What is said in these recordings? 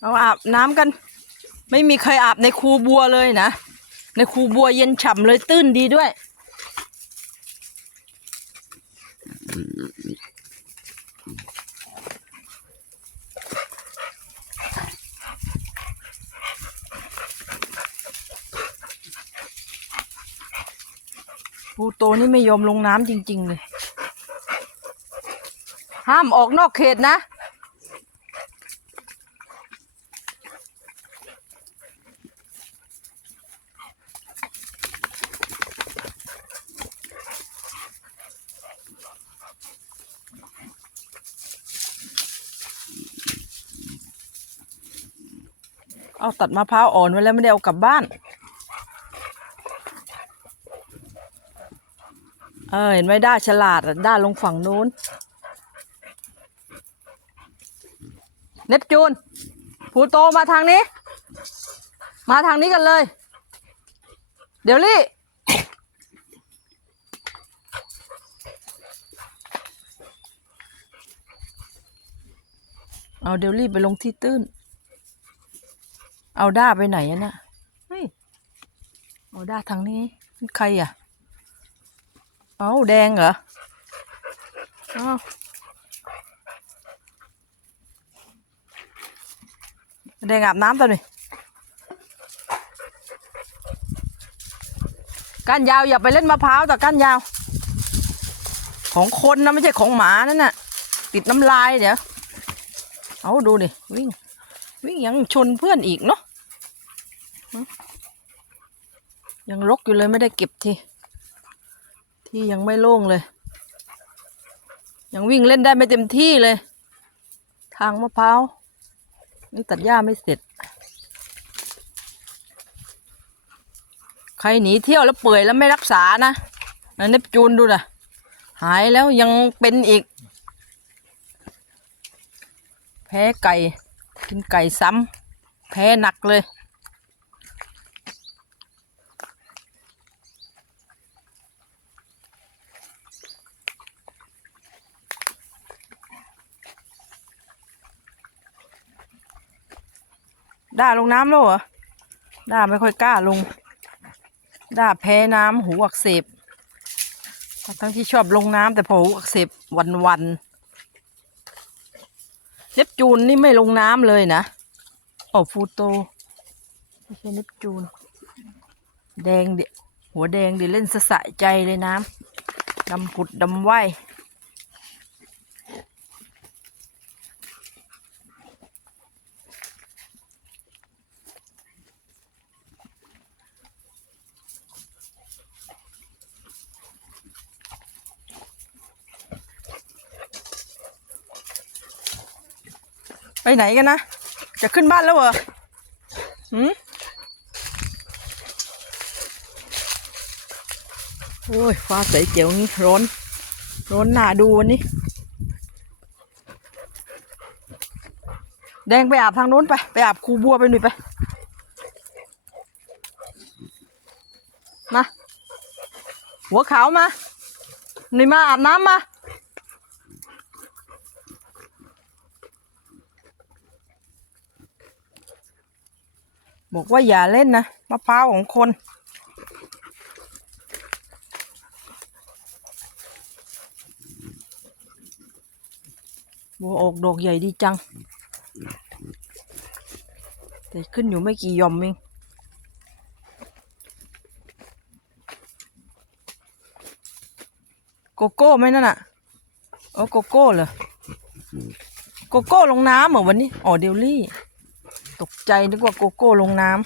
เอาอาบน้ำกัน ไม่มีใครอาบในคูบัวเลยนะ ในคูบัวเย็นฉ่ำเลยตื้นดีด้วยปูโตนี่ไม่ยอมลงน้ำจริง ๆ เลย ห้ามออกนอกเขตนะ เอาตัดมะพร้าวอ่อนไว้แล้วไม่ได้เอากลับบ้าน เออเห็นไหมด้าฉลาดอะด้าลงฝั่งนู้น เนปจูนพูโตมาทางนี้ มาทางนี้กันเลย เดี๋ยวลี่เอาเดี๋ยวรีบไปลงที่ตื้น เอาด้าไปไหนอะน่ะเฮ้ย เอาด้าทางนี้ ใครอะเอาแดงเหรอ เอา แดงอาบน้ำตอนนี้ก้านยาวอย่าไปเล่นมะพร้าวแต่ก้านยาว ของคนนะไม่ใช่ของหมานั่นน่ะ ติดน้ำลายเดี๋ยวเอาดูดิวิ่ง วิ่งยังชนเพื่อนอีกเนาะยังรกอยู่เลยไม่ได้เก็บที่ ที่ยังไม่โล่งเลย ยังวิ่งเล่นได้ไม่เต็มที่เลย ทางมะพร้าว นี่ตัดหญ้าไม่เสร็จ ใครหนีเที่ยวแล้วเปื่อยแล้วไม่รักษานะนะเนปจูนดูนะหายแล้วยังเป็นอีก แพ้ไก่ กินไก่ซ้ำแพ้หนักเลย ด้าลงน้ำแล้วเหรอด้าไม่ค่อยกล้าลงด้าแพ้น้ำหูอักเสบทั้งที่ชอบลงน้ำแต่พอหูอักเสบวันวันๆเนปจูนนี่ไม่ลงน้ำเลยนะโอ้ฟูโตไม่ใช่เนปจูน แดงเดียหัวแดงเดี๋ยวเล่นสะสะใจเลยน้ำดำผุดดำว่าย ไปไหนกันนะ จะขึ้นบ้านแล้วเหรอหืมโอ้ย ฟ้าใสเจียวงี้ร้อน ร้อนหนาดูวันนี้ แดงไปอาบทางนู้นไป ไปอาบคูบัวไปหน่อยไป มา หัวขาวมา หน่อยมาอาบน้ำมา บอกว่าอย่าเล่นนะมะพร้าวของคน บัวออกดอกใหญ่ดีจัง แต่ขึ้นอยู่ไม่กี่ยอมเองโกโก้ไหมนั่นน่ะเออโกโก้เหรอ โกโก้ลงน้ำเหรอวันนี้ อ๋อเดลลี่ ใจนึกว่าโกโก้ลงน้ำ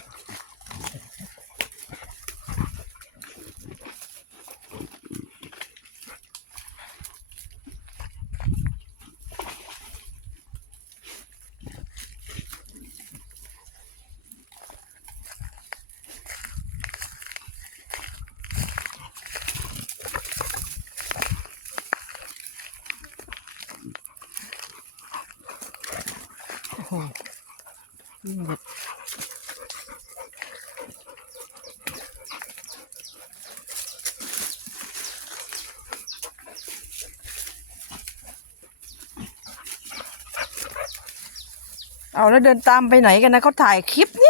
โอ้ เอาแล้วเดินตามไปไหนกันนะเขาถ่ายคลิปเนี่ย